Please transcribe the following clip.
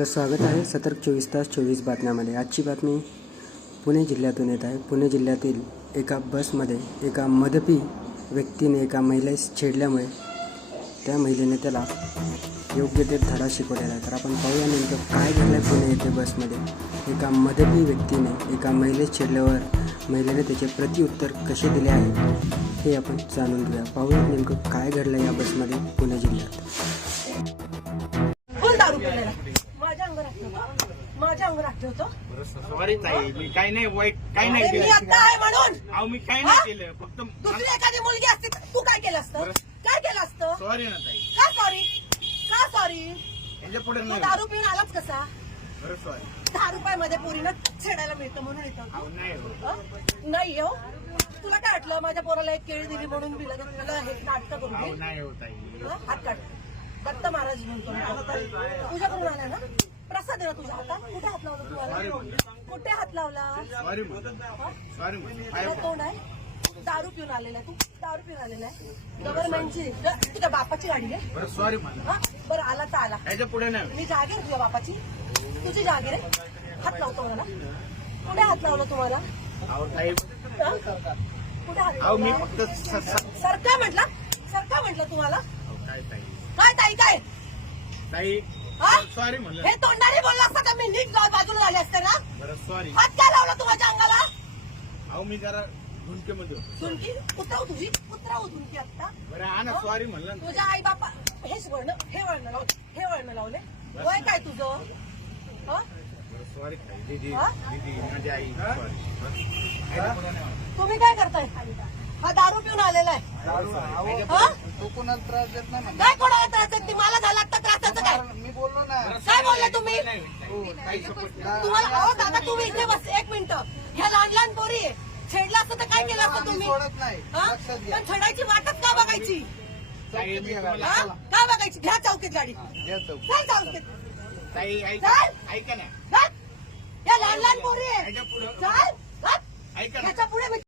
आपलं स्वागत आहे सतर्क 24 तास 24 बातम्यामध्ये। आजची बातमी पुणे जिल्ह्यातून येत आहे। पुणे जिल्ह्यातील एका बसमध्ये एका मद्यपी व्यक्तीने एका महिलेस छेडल्यामुळे त्या महिलेने त्याला योग्य ते धडा शिकवलेला आहे। तर आपण पाहूया नेमकं काय घडलं पुणे येथे बसमध्ये। एका मद्यपी व्यक्तीने एका महिलेस छेडल्यावर महिलेने त्याचे प्रत्युत्तर कसे दिले आहे हे आपण जाणून घेऊया। पाहूया नेमकं काय घडलं या बसमध्ये पुणे जिल्ह्यात। माझ्या अंगावर ठेवतो। सॉरी ताई, मी काही नाही वाईट काही नाही केलं। मी आता आहे म्हणून अहो मी काही नाही केलं, फक्त दुसरी एखादी मुलगी असते तर तू काय केलं असतं? काय केलं असतं? सॉरी ना ताई। का सॉरी? का सॉरी? यांच्या पुढे तू नाही दारू पिऊन आलाच कसा? बरं सॉरी। 10 रुपयामध्ये पोरीनं छेडायला मिळतं म्हणून येतो। अहो नाही हो। नाही हो, तुला काय वाटलं माझ्या पोराला एक केळी दिली म्हणून मी लगेच मला हे नाटक करून अहो नाही हो ताई। हात काढ। दत्त महाराज म्हणतो तुझ्या करून आला ना, प्रसाद आहे तुझ्या हातात। कुठे हात लावला तुम्हाला? कुठे हात लावला? सॉरी सॉरी तुला तोंड आहे? दारू पिऊन आलेला आहे तू? दारू पिऊन आलेला आहे? गव्हर्नमेंटची तुझ्या बापाची गाडी आहे? बरं सॉरी हा बरं, आला तर आला। याच्या पुढे नाही। मी जागीर तुझ्या बापाची, तुझी जागीर आहे। हात लावतो मला। कुठे हात लावला तुम्हाला? अहो ताई कुठे हात अहो मी लावला? फक्त सरका म्हटलं तुम्हाला? काय ताई काय ताई काय? ताई हा? सॉरी म्हणलं। हे तोंडाने बोलला असता तर मी नीट बाजूला झाले असते ना। बरं सॉरी। हात काय लावला तू माझ्या अंगाला? अहो मी जरा झुंकेमध्ये होतो। झुणकी उतरव तुझी, उतरव झुणकी आता। बरं हा ना, सॉरी म्हणलं ना। तुझ्या आई बापा हेच वळण, हे वळण लावले। वय काय तुझं? हा? सॉरी ताई। दीदी हा? दीदी माझी आई सॉरी। याच्या पुढे नाही। तुम्ही काय करताय? हा दारू पिऊन आलेला आहे। हा? तो कोणाला त्रास देत नाही काय कोणाला त्रास देत नाही? मला झाला आता त्रासाचं काय? मी बोललो ना. काय बोलले तुम्ही? काही सपोर्ट तुम्हाला अहो दादा तुम्ही इथे बस एक मिनिट। ह्या लहान लहान पोरी आहे, छेडलं असतं तर काय केलं असतं आम्ही तुम्ही? सोडत नाही. हा? लक्षात घ्या. पण छेडायची वाटच का बघायची? ताई मी तुम्हाला हा? का बघायची? घ्या चौकीत गाडी, घ्या चौक. चल चौकीत। ताई चल. ऐका ना। चल. या लहान लहान पोरी आहे, याच्या पुढे चल. ऐका ना। ह्याच्या पुढे